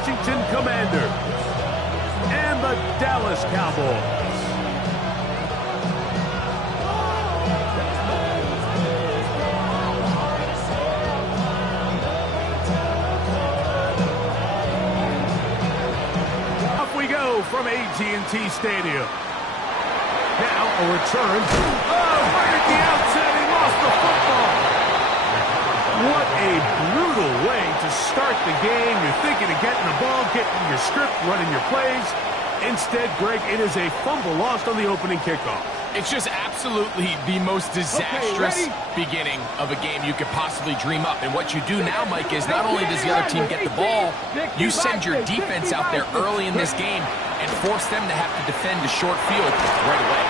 Washington Commanders and the Dallas Cowboys. Off we go from AT&T Stadium. Now a return. Oh, right at the outset, he lost the football. What a brutal way to start the game. You're thinking of getting the ball, getting your script, running your plays. Instead, Greg, it is a fumble lost on the opening kickoff. It's just absolutely the most disastrous beginning of a game you could possibly dream up. And what you do now, Mike, is not only does the other team get the ball, you send your defense out there early in this game and force them to have to defend the short field right away.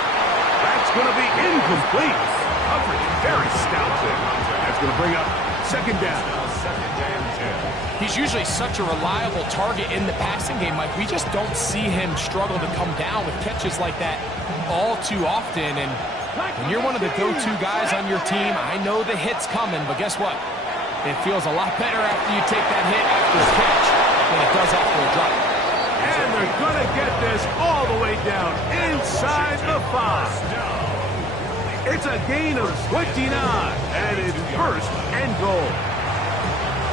That's going to be incomplete. Coverage very stout there. That's going to bring up second down. He's usually such a reliable target in the passing game, Mike. We just don't see him struggle to come down with catches like that all too often. And when you're one of the go-to guys on your team, I know the hit's coming, but guess what? It feels a lot better after you take that hit after a catch than it does after a drop. And they're going to get this all the way down inside the 5. It's a gain of 29, and it's first and goal.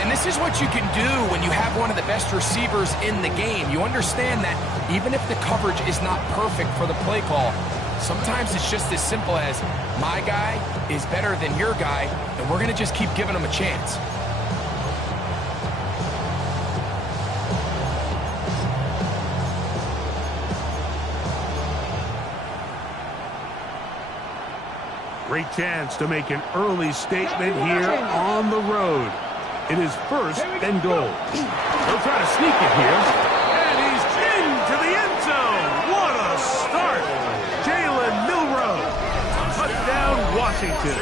And this is what you can do when you have one of the best receivers in the game. You understand that even if the coverage is not perfect for the play call, sometimes it's just as simple as my guy is better than your guy, and we're going to just keep giving him a chance. Great chance to make an early statement here on the road. It is first and goal. He'll try to sneak it here. And he's into the end zone. What a start. Jalen Milroe. Touchdown, Washington.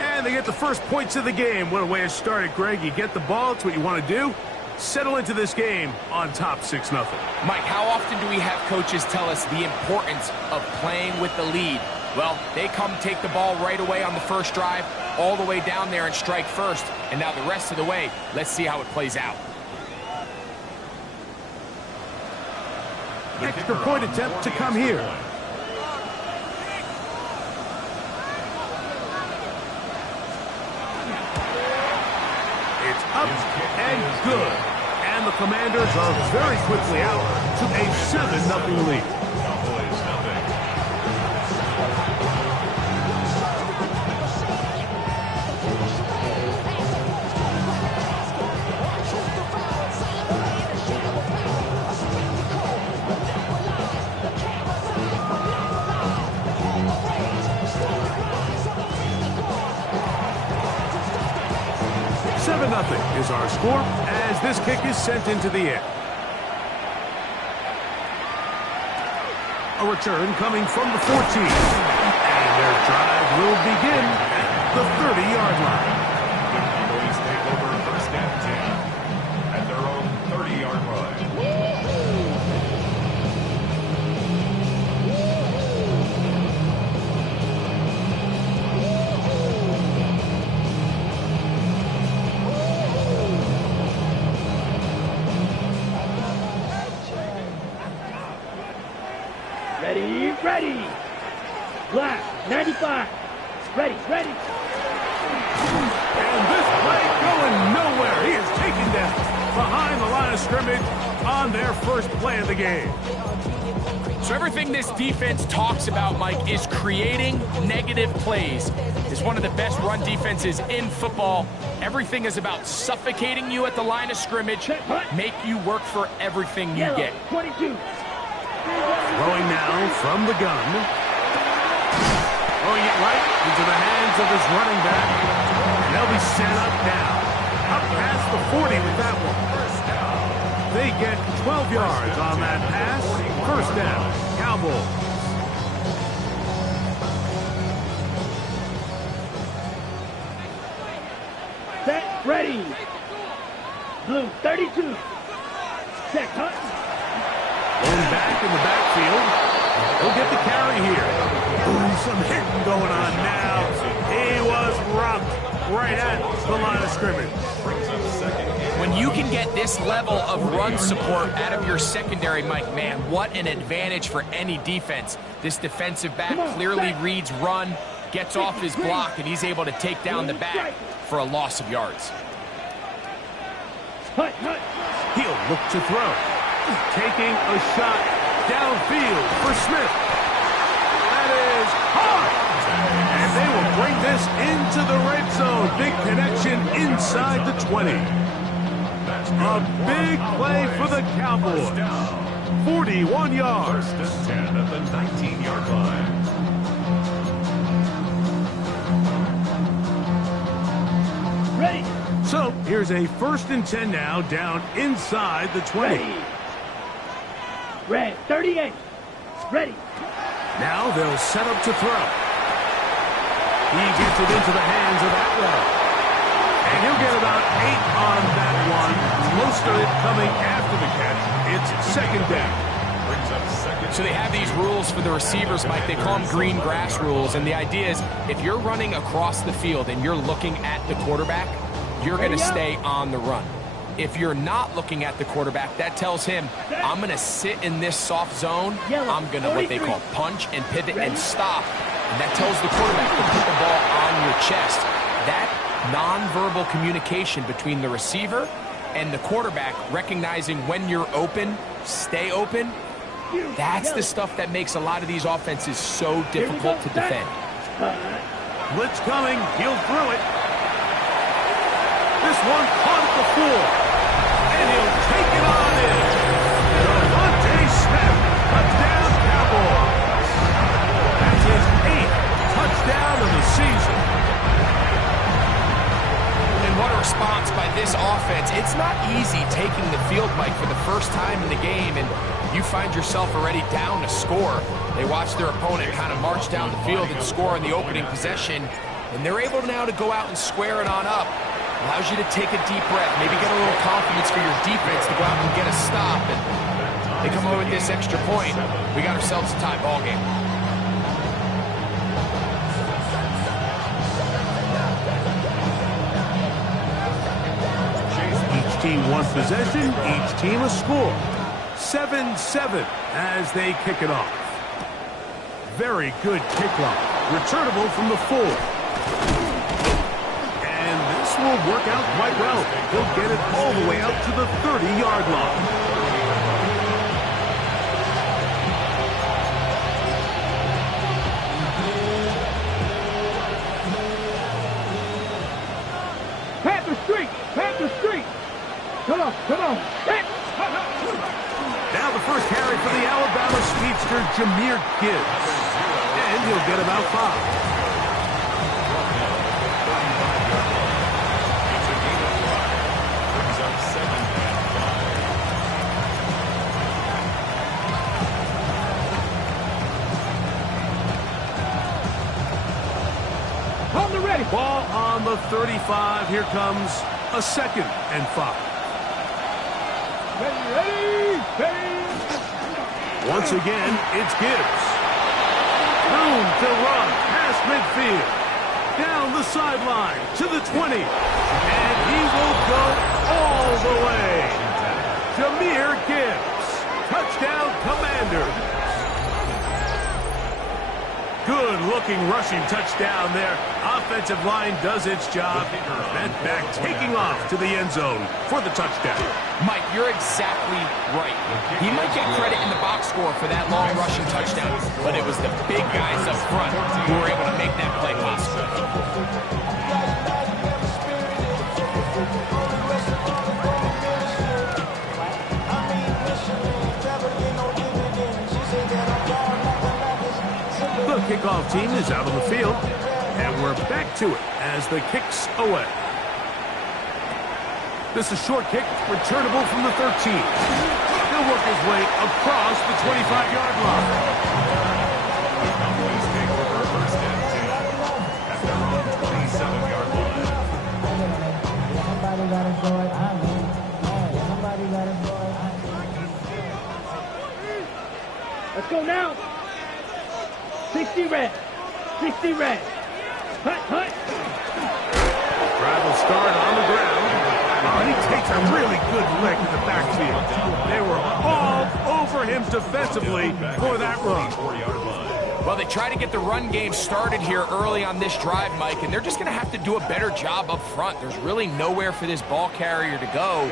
And they get the first points of the game. What a way to start it, Greg. You get the ball. It's what you want to do. Settle into this game on top 6-0. Mike, how often do we have coaches tell us the importance of playing with the lead? Well, they come take the ball right away on the first drive, all the way down there and strike first. And now the rest of the way, let's see how it plays out. Extra point attempt to come here. It's up and good. And the Commanders are very quickly out to a 7-0 lead. Nothing is our score as this kick is sent into the air. A return coming from the 14. And their drive will begin at the 30-yard line. Cowboys take over first and 10 at their own 30-yard line. Ready. Black, 95. Ready. And this play going nowhere. He is taken down behind the line of scrimmage on their first play of the game. So everything this defense talks about, Mike, is creating negative plays. It's one of the best run defenses in football. Everything is about suffocating you at the line of scrimmage, make you work for everything you get. 22. Throwing now from the gun. Throwing it right into the hands of his running back. And they'll be set up now. Up past the 40 with that one. They get 12 yards on that pass. First down, Cowboys. Set, ready. Blue, 32. Set, cut. Going back in the backfield. He'll get the carry here. Ooh, some hitting going on now. He was rocked right at the line of scrimmage. When you can get this level of run support out of your secondary, Mike, man, what an advantage for any defense. This defensive back clearly reads run, gets off his block, and he's able to take down the back for a loss of yards. He'll look to throw. Taking a shot downfield for Smith. That is hard. And they will bring this into the red zone. Big connection inside the 20. A big play for the Cowboys. 41 yards. First and 10 at the 19-yard line. Ready. So here's a 1st and 10 now, down inside the 20. Red, 38. Ready. Now they'll set up to throw. He gets it into the hands of Atwell. And he'll get about 8 on that one. Most of it coming after the catch. It's 2nd down. So they have these rules for the receivers, Mike. They call them green grass rules. And the idea is if you're running across the field and you're looking at the quarterback, you're going to stay on the run. If you're not looking at the quarterback, that tells him, I'm going to sit in this soft zone. I'm going to what they call punch and pivot and stop. And that tells the quarterback to put the ball on your chest. That nonverbal communication between the receiver and the quarterback, recognizing when you're open, stay open, that's the stuff that makes a lot of these offenses so difficult to defend. Blitz coming. He'll throw it. This one caught at the 4. And he'll take it on in. Devontae Smith. Touchdown, Cowboys. That's his 8th touchdown of the season. And what a response by this offense. It's not easy taking the field, Mike, for the first time in the game, and you find yourself already down to score. They watch their opponent kind of march down the field and score in the opening possession, and they're able now to go out and square it on up. Allows you to take a deep breath, maybe get a little confidence for your defense to go out and get a stop, and they come over with this extra point. We got ourselves a tie ball game. Each team one possession, each team a score. 7-7 as they kick it off. Very good kickoff. Returnable from the 4. And this will work out quite well. He'll get it all the way out to the 30-yard line. Panther Street! Panther Street! Come on, come on! Now the first carry for the Alabama speedster, Jahmyr Gibbs. And he'll get about 5. On the ready! Ball on the 35. Here comes a 2nd and 5. Ready, ready! Once again, it's Gibbs. Room to run past midfield. Down the sideline to the 20. And he will go all the way. Jahmyr Gibbs. Touchdown, Commanders. Good-looking rushing touchdown there. Offensive line does its job. That back taking off to the end zone for the touchdown. Mike, you're exactly right. He might get credit in the box score for that long rushing touchdown, but it was the big guys up front who were able to make that play possible. The kickoff team is out on the field, and we're back to it as the kick's away. This is a short kick, returnable from the 13. He'll work his way across the 25-yard line. Cowboys take over 1st and 10 at their own 27-yard line. Somebody gotta go it. Somebody gotta go it. Let's go now! 60 red! 60 red! Hut, hut! Drive will start on the ground. He takes a really good lick in the backfield. They were all over him defensively for that run. Well, they try to get the run game started here early on this drive, Mike, and they're just going to have to do a better job up front. There's really nowhere for this ball carrier to go.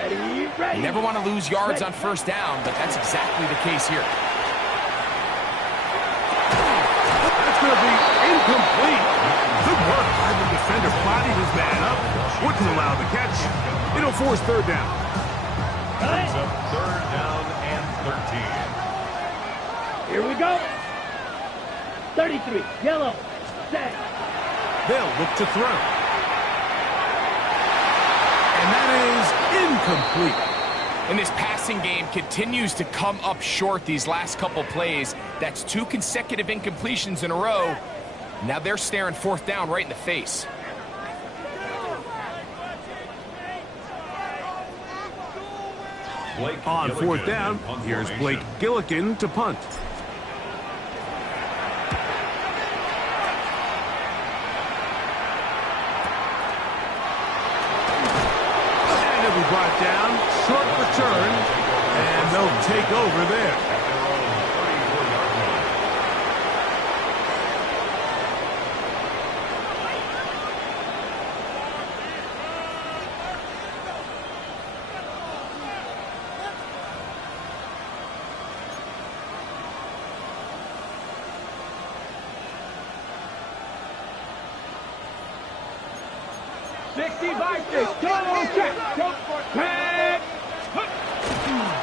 You never want to lose yards on first down, but that's exactly the case here. That's going to be incomplete. Good work by the defender, bodied his man up, wouldn't allow the catch. It'll force third down. Brings up third down and 13. Here we go. 33, yellow, set. They'll look to throw. And that is incomplete. And this passing game continues to come up short these last couple plays. That's 2 consecutive incompletions in a row. Now they're staring fourth down right in the face. On fourth down, here's Blake Gillikin to punt. Brought down, short return, and they'll take over there.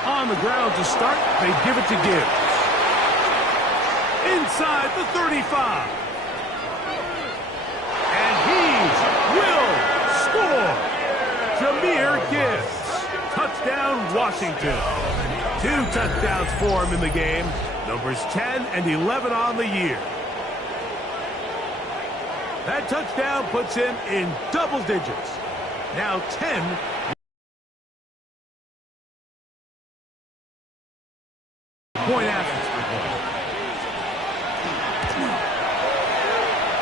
On the ground to start, they give it to Gibbs. Inside the 35. And he will score. Jahmyr Gibbs. Touchdown, Washington. 2 touchdowns for him in the game. Numbers 10 and 11 on the year. That touchdown puts him in double digits. Now 10. Point after.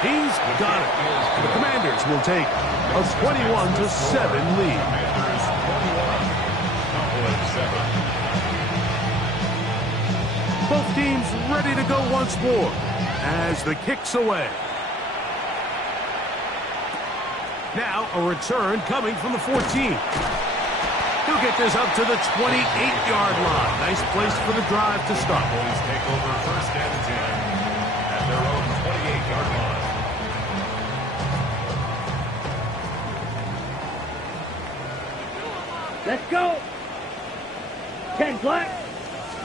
He's got it. The Commanders will take a 21-7 lead. Both teams ready to go once more as the kick's away. Now a return coming from the 14. He'll get this up to the 28-yard line. Nice place for the drive to start. Cowboys take over first and 10 at their own 28-yard line. Let's go. 10 black.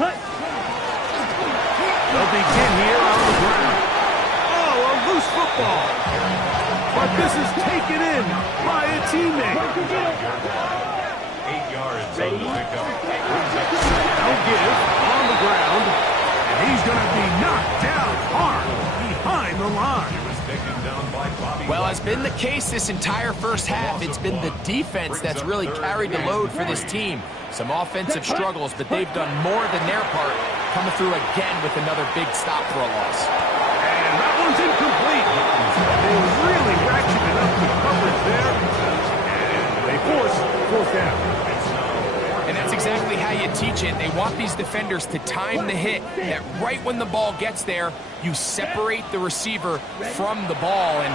Hut. They'll begin here on the ground. Oh, a loose football. But this is taken in by a teammate. 8 yards on the pickup. Now give on the ground. And he's going to be knocked down hard behind the line. He was taken down by Bobby. Well, as been the case this entire first half, it's been the defense that's really carried the load for this team. Some offensive struggles, but they've done more than their part, coming through again with another big stop for a loss. And that one's incomplete. They really ratcheted up the coverage there. And they force fourth down. And that's exactly how you teach it. They want these defenders to time the hit, that right when the ball gets there, you separate the receiver from the ball. And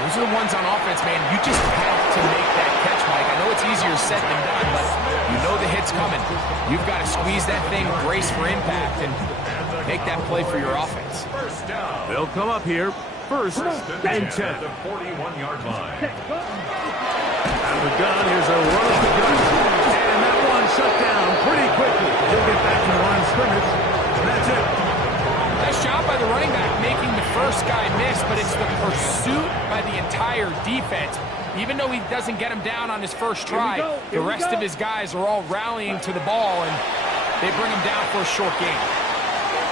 those are the ones on offense, man. You just have to make that catch, Mike. I know it's easier said than done, but you know the hit's coming. You've got to squeeze that thing, brace for impact, and make that play for your offense. They'll come up here, first and 10. At the 41-yard line. Out of the gun, here's a run of the gun. And that one shut down pretty quickly. He'll get back to the line of scrimmage. And that's it. Nice job by the running back making the first guy miss, but it's the pursuit by the entire defense. Even though he doesn't get him down on his first try, the rest of his guys are all rallying to the ball, and they bring him down for a short gain.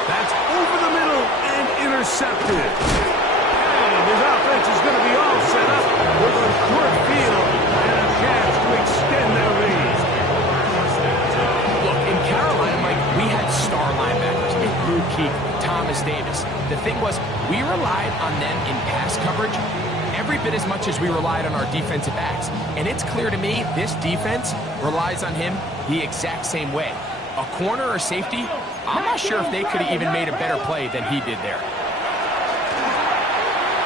That's over the middle and intercepted. And his offense is going to be all set up with a short field and a chance to extend their lead. Look, in Carolina, Mike, we had star linebackers. Luke Keith, Thomas Davis. The thing was, we relied on them in pass coverage every bit bit as much as we relied on our defensive backs. And it's clear to me this defense relies on him the exact same way. A corner or safety, I'm not sure if they could have even made a better play than he did there.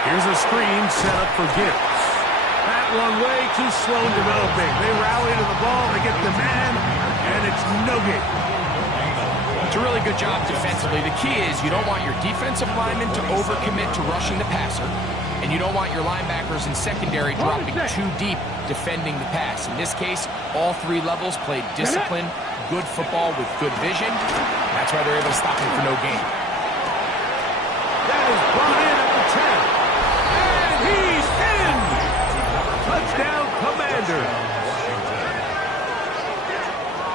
Here's a screen set up for Gibbs. That one way too slow in developing. They rally to the ball, they get the man, and it's no gain. It's a really good job defensively. The key is you don't want your defensive linemen to overcommit to rushing the passer, and you don't want your linebackers in secondary dropping too deep defending the pass. In this case, all three levels played disciplined, good football with good vision. That's why they're able to stop him for no gain. That is brought in at the 10. And he's in! Touchdown, Commanders.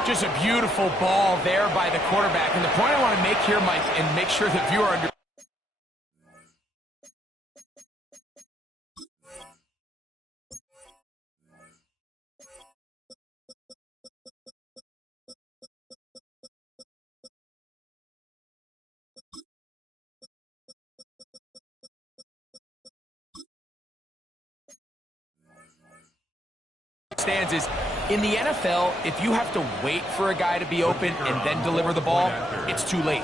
Just a beautiful ball there by the quarterback. And the point I want to make here, Mike, and make sure the viewer understands. Is in the NFL, if you have to wait for a guy to be open and then deliver the ball, it's too late.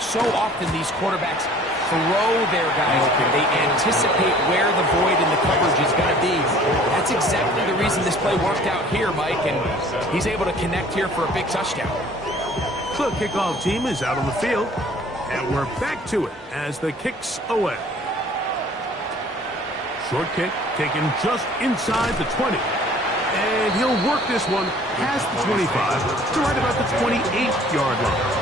So often these quarterbacks throw their guy open. They anticipate where the void in the coverage is going to be. That's exactly the reason this play worked out here, Mike, and he's able to connect here for a big touchdown. The kickoff team is out on the field, and we're back to it as the kick's away. Short kick taken just inside the 20. And he'll work this one past the 25 to right about the 28-yard line.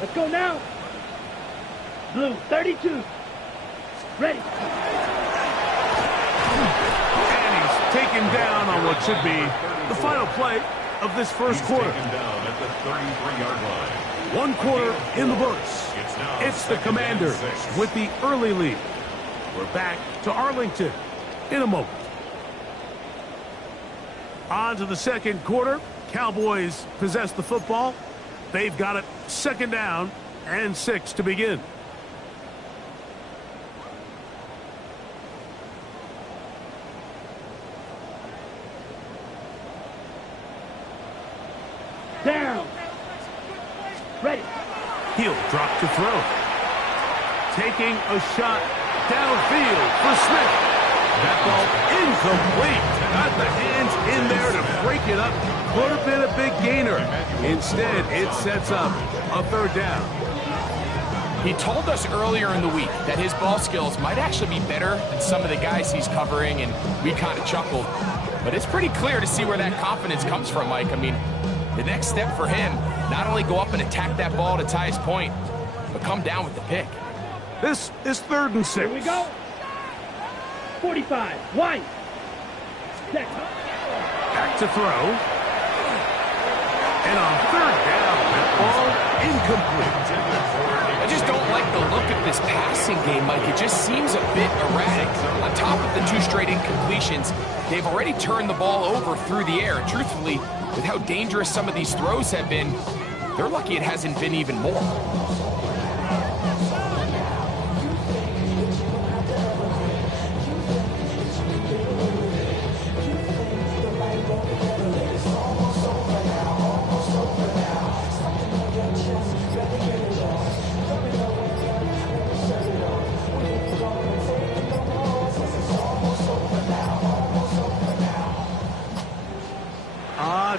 Let's go now. Blue, 32. Ready. And he's taken down on what should be the final play of this first quarter. Taken down at the 33-yard line. 1 quarter in the books. It's the Commanders with the early lead. We're back to Arlington in a moment. On to the second quarter. Cowboys possess the football. They've got it 2nd down and 6 to begin. Down. Ready. He'll drop to throw. Taking a shot downfield for Smith. That ball incomplete. Got the hands in there to break it up. Could have been a big gainer. Instead, it sets up a 3rd down. He told us earlier in the week that his ball skills might actually be better than some of the guys he's covering, and we kind of chuckled. But it's pretty clear to see where that confidence comes from, Mike. I mean, the next step for him, not only go up and attack that ball to tie his point, but come down with the pick. This is 3rd and 6. Here we go. 45. White. Next. Back to throw. And on 3rd down, that ball incomplete. I just don't like the look of this passing game, Mike. It just seems a bit erratic. On top of the 2 straight incompletions, they've already turned the ball over through the air. And truthfully, with how dangerous some of these throws have been, they're lucky it hasn't been even more.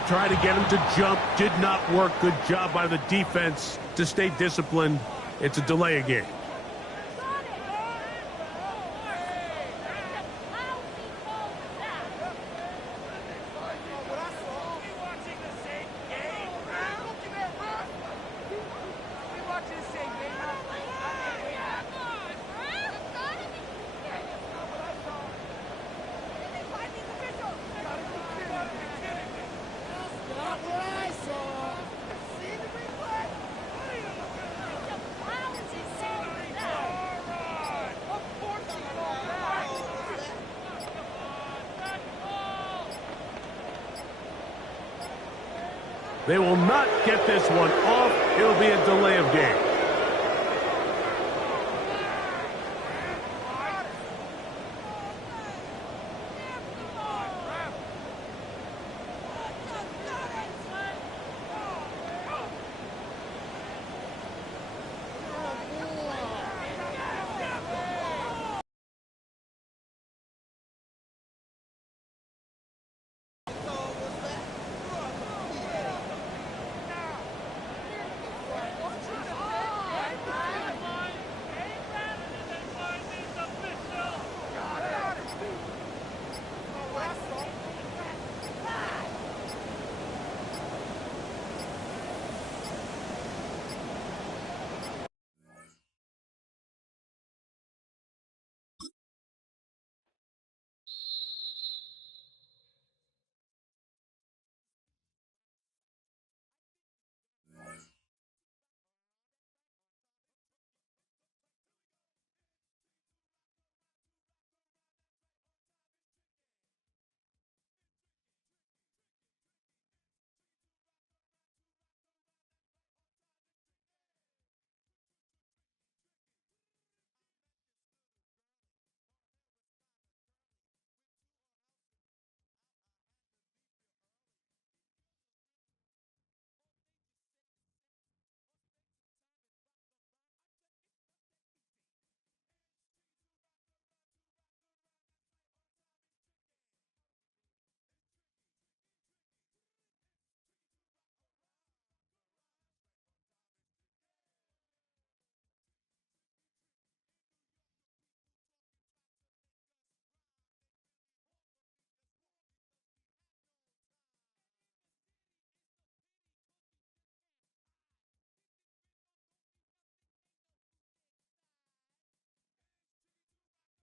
Tried to get him to jump. Did not work. Good job by the defense to stay disciplined. It's a delay game. They will not get this one off. It'll be a delay of game.